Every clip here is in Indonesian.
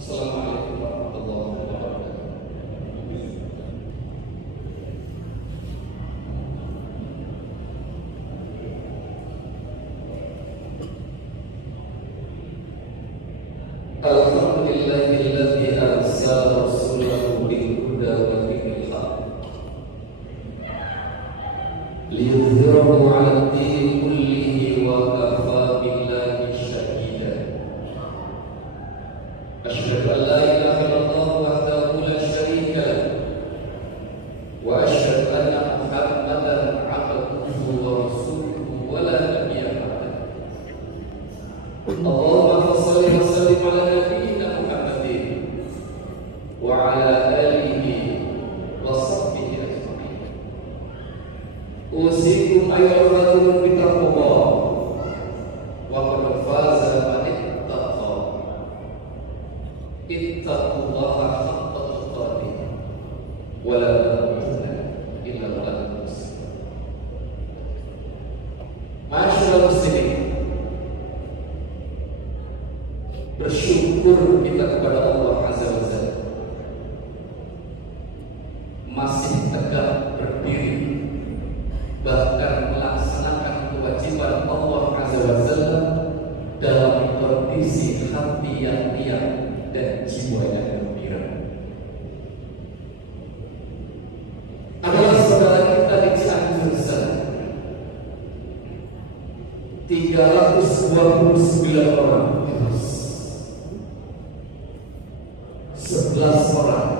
Assalamualaikum warahmatullahi wabarakatuh. Alhamdulillahilladzi arsala rasulahu bil huda wa dinil haq liyudhhirahu 'ala ad-dini kullihi wa kafaa billahi shahida. Asyhadu an la ilaha illallah wahdahu la syarika lahu wa asyhadu anna Muhammadan 'abduhu wa rasuluhu wa la nabiyya ba'dahu. Allahumma shalli wa sallim ala nabiyyina Muhammadin wa ala alihi wa sahbihi ajma'in. Usikum ayyuhal rajulun bittaqwa wa qad faza man ittaqa. Ittaqullaha haqqa tuqatih wa la tamutunna illa wa antum muslimun. Ma'asyiral muslimin, bersyukur kita kepada Allah Azza wa Jalla masih tegak berdiri, bahkan melaksanakan kewajiban Allah Azza wa Jalla dalam kondisi hati yang riang dan jiwa yang gembira. Adalah saudara kita di Cianjur sana, 329 orang, 11 orang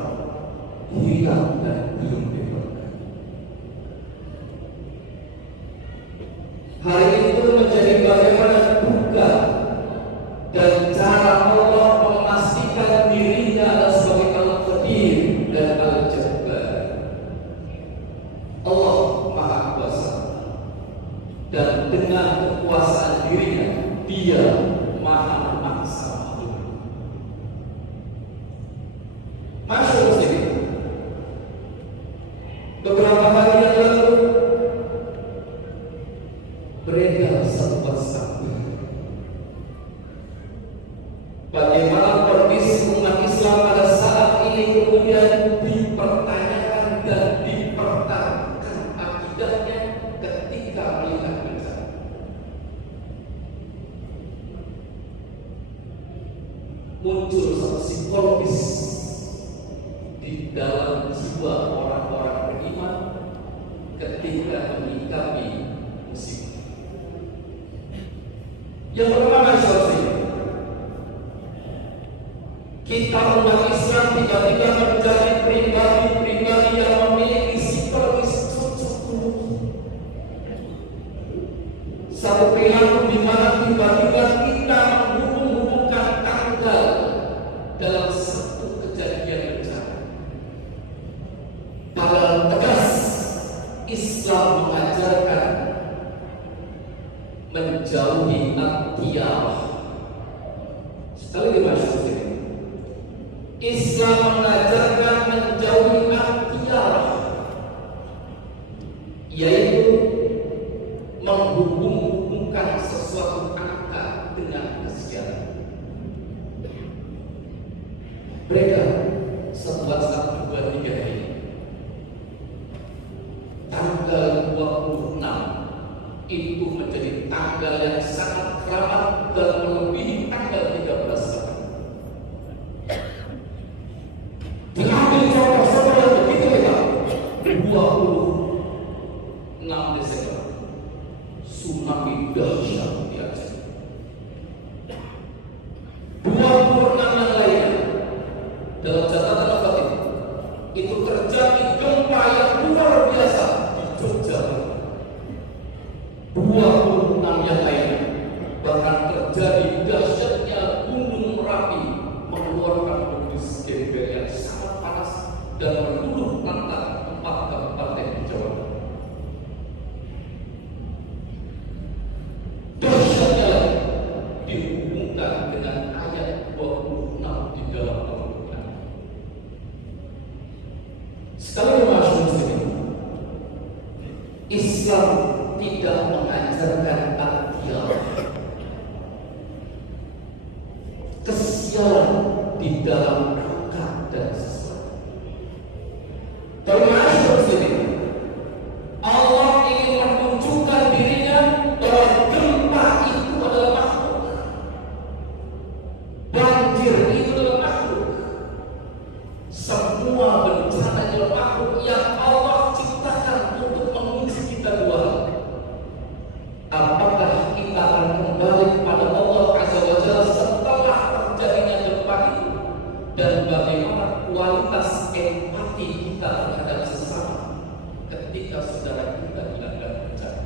hilang dan belum ditemukan. Hari itu menjadi bagaimana duka dan cara Allah memastikan dirinya adalah sebagai Al-Qadir dan Al-Jabbar. Allah Maha Kuasa, dan dengan kekuasaan dirinya Dia Maha Maksa. Masyaallah muslimin, beberapa hari yang lalu beredar satu WhatsApp bagaimana kondisi umat Islam pada saat ini kemudian dipertanyakan dan dipertaruhkan akidahnya ketika melihat bencana. Muncul satu psikologis di dalam jiwa orang-orang beriman ketika menyikapi musibah. Yang pertama, kita umat Islam tiba-tiba menjadi pribadi-pribadi yang memiliki psikologis cukup. Satu perilaku di mana tiba-tiba kita menghubung-hubungkan tanggal dalam satu kejadian bencana. Padahal tegas Islam mengajarkan menjauhi at-tiyarah. Sekali lagi masyarakat, Islam mengajarkan menjauhi at-tiyarah, yaitu menghubung-hubungkan sesuatu angka dengan kesejahteraan. Beredar satu WhatsApp 2-3 hari, tanggal 26 itu menjadi tanggal yang sangat keramat dan melebihi tanggal 13. Diambil contoh saudara begitu ya, 26 Desember tsunami dahsyat di Aceh. 26 yang lainnya dalam catatan Al-Fatih itu terjadi gempa yang luar biasa di Jogja. 26 yang lainnya bahkan terjadi dahsyatnya gunung Merapi mengeluarkan berdus gembel yang sangat panas dan meluluh lantak 4 kabupaten di Jawa Barat. Dahsyatnya lagi dihubungkan dengan ayat 26 di dalam Al-Quran. Sekali lagi Islam tidak mengajarkan at-tiyarah, kesialan di dalam akal dan sesuatu. Termasuk sini, Allah ingin menunjukkan dirinya bahwa gempa itu adalah makhluk, banjir itu adalah makhluk, semua bencana adalah makhluk yang Allah ciptakan untuk menguji kita dua hal. Apakah kita akan kembali kepada Allah Azza wa Jalla setelah terjadinya gempa itu, dan bagaimana kualitas empati kita terhadap sesama ketika saudara kita dilanda bencana.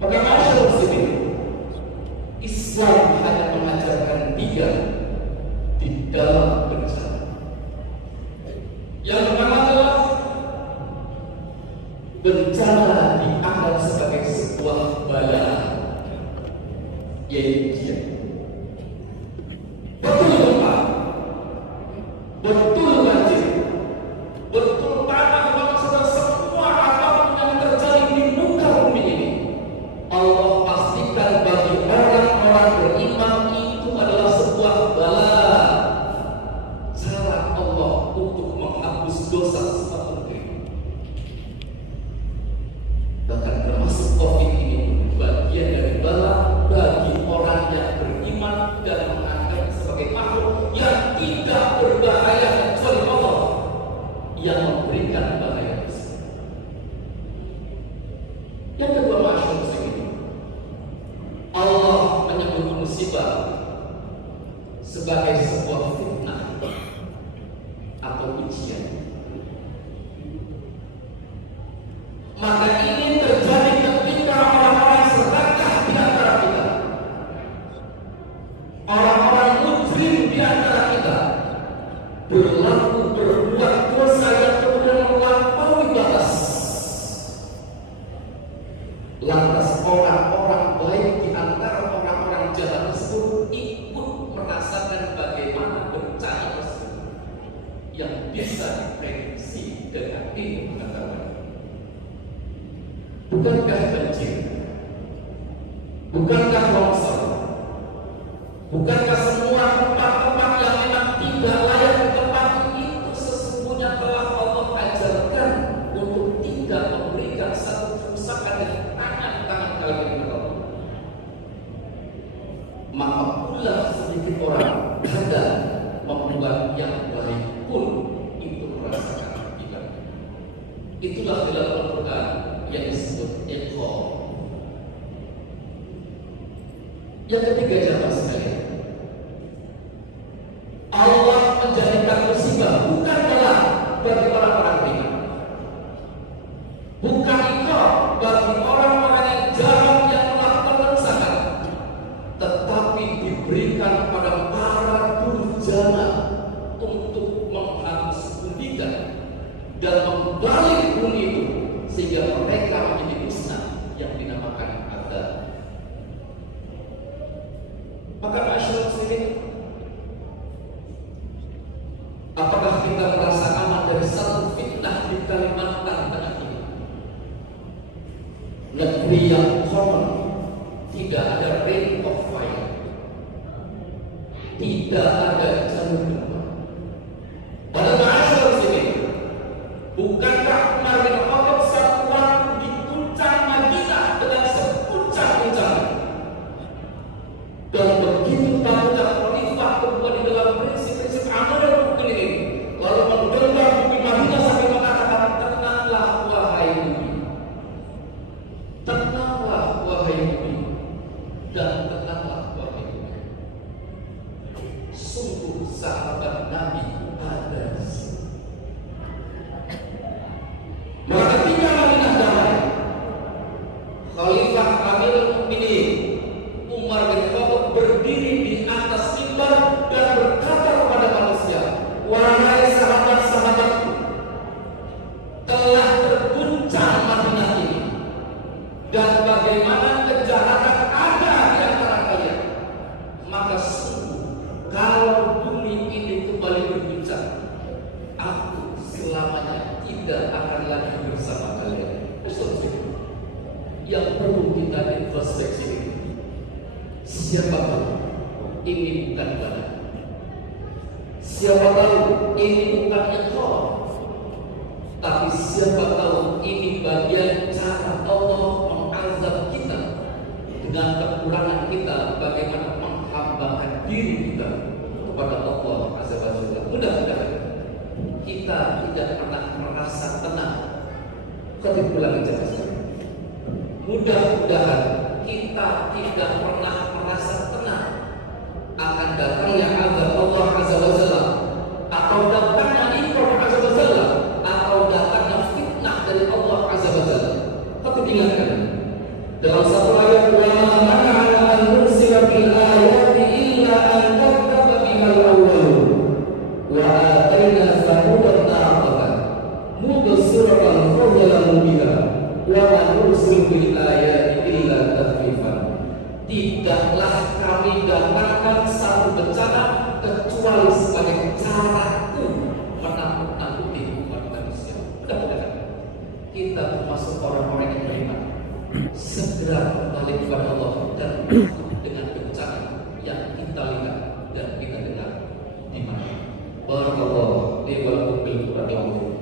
Maka masyarakat muslimin, Islam hanya mengajarkan tiga di dalam bencana. Yang pertama adalah bencana dianggap sebagai sebuah bala, yaitu ujian. Betul gempa, betul banjir, betul tanah longsor, semua apapun yang terjadi di muka bumi ini, Allah pastikan bagi orang-orang beriman itu adalah sebuah bala, cara Allah untuk menghapus dosa suatu negeri. Bahkan termasuk COVID ini bagian dari bala bagi orang yang beriman dan menganggap sebagai makhluk yang tidak berbahaya kecuali Allah yang memberikan bahaya tersebut. Yang kedua, masyarakat muslimin, Allah menyebut musibah sebagai sebuah fitnah atau ujian. Maka ini terjadi ketika orang-orang serakah di antara kita, orang-orang mujrim di antara kita, berlaku berbuat dosa yang kemudian melampaui batas. Lantas orang-orang baik di antara orang-orang jahat tersebut ikut merasakan bagaimana bencana tersebut yang bisa diprediksi dengan ilmu pengetahuan. Bukankah banjir? Bukankah longsor? Bukankah semua tempat-tempat yang memang tidak layak ditempati itu sesungguhnya telah Allah ajarkan untuk tidak memberikan satu kerusakan dari tangan kalian kepada Allah? Maka pula sedikit orang ada membuat yang baik pun itu merasakan akibat. Itulah dalam Al-Quran yang disebut iqra. Yang ketiga, jamaah sekalian, Allah menjadikan musibah bukan bala bagi orang-orang beriman, bukan iqra bagi orang-orang yang jahat yang melakukan kerusakan, tetapi diberikan pada para durjana untuk menghapus pendidikan dan membalik bumi itu sehingga mereka menjadi musnah yang dinamakan azab. Maka masyarakat muslimin, apakah kita merasa aman dari satu fitnah di Kalimantan Tengah ini? Negeri yang konon, tidak ada ring of fire, tidak ada jalur gempa. Pada masyarakat muslimin, bukankah Umar bin Khattab satu waktu di puncak Madinah dengan sepuncak-puncak, dan begitu takutnya khalifah berbuat di dalam prinsip-prinsip Amirul Mukminin, lalu menggenggam bumi Madinah sambil mengatakan, tenanglah wahai bumi, tenanglah wahai bumi, dan tenanglah wahai bumi. Sungguh sahabat Nabi ada di sini. Maka ketika Madinah damai, Khalifah Amirul Mukminin Umar bin Khattab berdiri di atas mimbar dan berkata kepada manusia, wahai sahabat-sahabatku, telah terguncang Madinah ini, dan bagaimana kejahatan ada di antara kalian. Maka sungguh kalau bumi ini kembali berguncang, aku selamanya tidak akan lagi bersama kalian. Yang perlu kita introspeksi ini, siapa ini bukan bala, Siapa tahu ini bukan iqab, tapi siapa tahu ini bagian cara Allah mengazab kita dengan kekurangan kita, bagaimana menghambakan diri kita kepada Allah Azza wa Jalla. Mudah-mudahan kita tidak pernah merasa tenang ketika pulang jenazah. Mudah-mudahan kita tidak pernah merasa tenang akan datangnya azab Allah Azza wa Jalla, atau datangnya iqab Azza wa Jalla, atau datangnya fitnah dari Allah Azza wa Jalla. Tapi ingatkan dalam satu ayat, wa ma mana'ana an nursila bil ayati illa an kadzdzaba bihal awwalun wa atayna samudan naqatan mubsiratan fadlamu biha wa ma nursilu bil ayati illa takhfifan. Tidaklah kami datangkan satu bencana kecuali sebagai caraku menakut-nakuti umat manusia. Mudah-mudahan kita termasuk orang-orang yang beriman, segera kembali kepada Allah dan dengan bencana yang kita lihat dan kita dengar di mana. Barakallahu li wa lakum bil Qur'anil azim.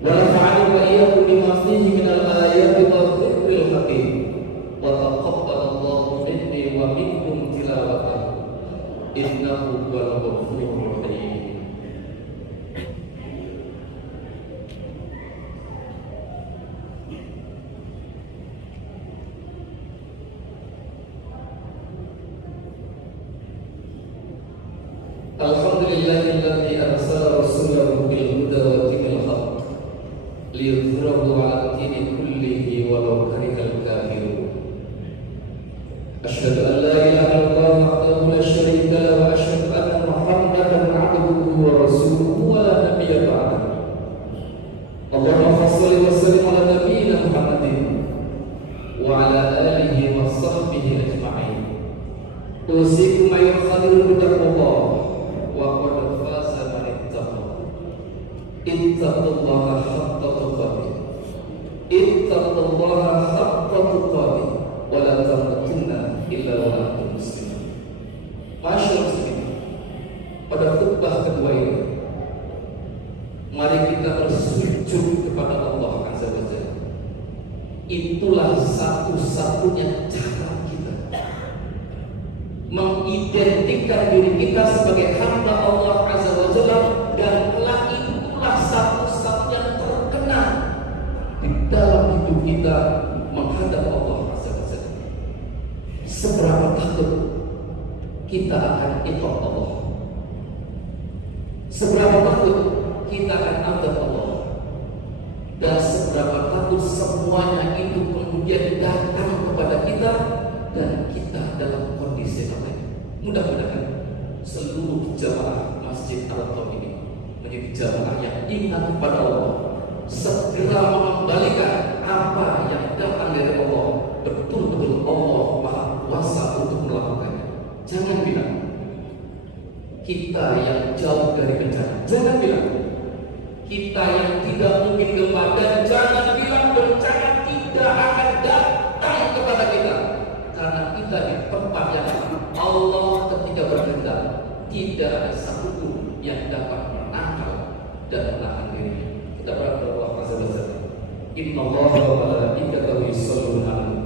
Wa nafa'ani wa iyyakum bima fihi min al-ayati wa dhikril hakim. Wa taqabbalallahu minni wa minkum tilawatahu innahu huwal ghafurur rahim. Alhamdulillahilladzi arsala rasulahu bil huda wa dinil haqq liyudhhirahu 'ala dini kullihi walau karihal kafirun. Asyhadu an la ilaha illallah wahdahu la syarika lahu wa asyhadu anna Muhammadan 'abduhu wa rasuluhu wa la nabiyya ba'dahu. Allahumma shalli wa sallim 'ala nabiyyina Muhammadin wa 'ala alihi wa sahbihi ajma'in. Usikum ayyuhal khalilun bittaqwallah wa qad faza man ittaqa. Ittaqullaha haqqa tuqatih. Ittaqullaha haqqa tuqatih wa la tamutunna illa wa antum muslimun. Masyaallah muslimin, pada khutbah kedua ini mari kita bersujud kepada Allah Azza wa Jalla. Itulah satu-satunya cara kita mengidentikan diri kita sebagai hamba Allah Azza wa Jalla, dan kelak itulah satu-satunya terkena di dalam hidup kita menghadap Allah Azza wa Jalla. Seberapa takut kita akan iqab Allah, seberapa takut kita akan azab Allah, dan seberapa takut semuanya itu kemudian datang kepada kita dan kita dalam kondisi apa ini. Mudah-mudahan seluruh jamaah Masjid Al-Tawf ini menjadi jamaah yang ingat kepada Allah, segera mengembalikan apa yang datang dari Allah. Betul-betul Allah Maha Kuasa untuk melakukannya. Jangan bilang kita yang jauh dari bencana, jangan bilang kita yang tidak mungkin gempa, dan jangan bilang bencana tidak akan datang kepada kita, karena kita di tempat yang Allah ketika berkehendak tidak ada satupun yang dapat menangkal dan menahan dirinya. Kita berdoa kepada Allah Azza wa Jalla. Innallaha wa malaikatahu yusholluna 'alan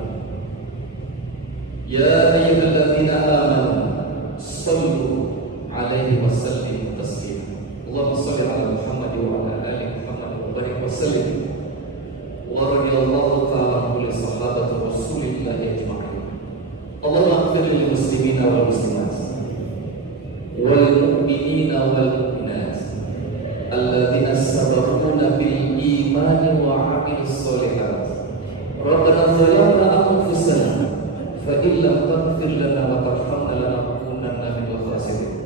ya ayyuhalladzina amanu shallu 'alaihi wa sallimu taslima. Allahumma shalli 'ala Muhammad wa 'ala ali Muhammad wa barik wa sallim. Wa radhiyallahu ta'ala 'anil sahabati Rasulillahi ajma'in. Allahumma ighfir lil muslimina wal muslimat wal mu'minina wal mu'minat alladzina sabaquna bil imani wa 'amilus sholihat. Rabbana zalamna anfusana fa in lam taghfir lana wa tarhamna lanakunanna minal khasirin.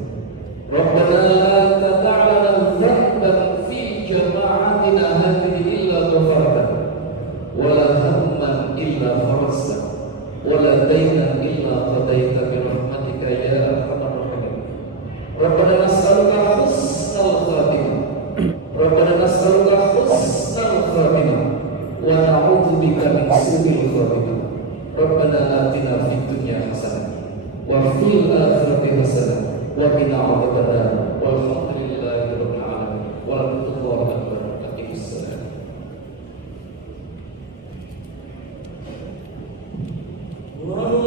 Rabbana la tada' lana dhanban fi jama'atina hadhihi illa ghafarta wa la hamman illa farajta wa la dayna illa qadaita bi rahmatika ya arhamar rahimin. Rabbana nas'aluka husnal khatimah. Rabbana nas'aluka husnal khatimah wa na'udzu bika min su'il khatimah. Rabbana atina fid dunya hasanah wa fil akhirati hasanah wa qina adzabannar. Walhamdulillahi rabbil alamin. Walhamdulillahi akbar. Waalaikumsalam. Wow.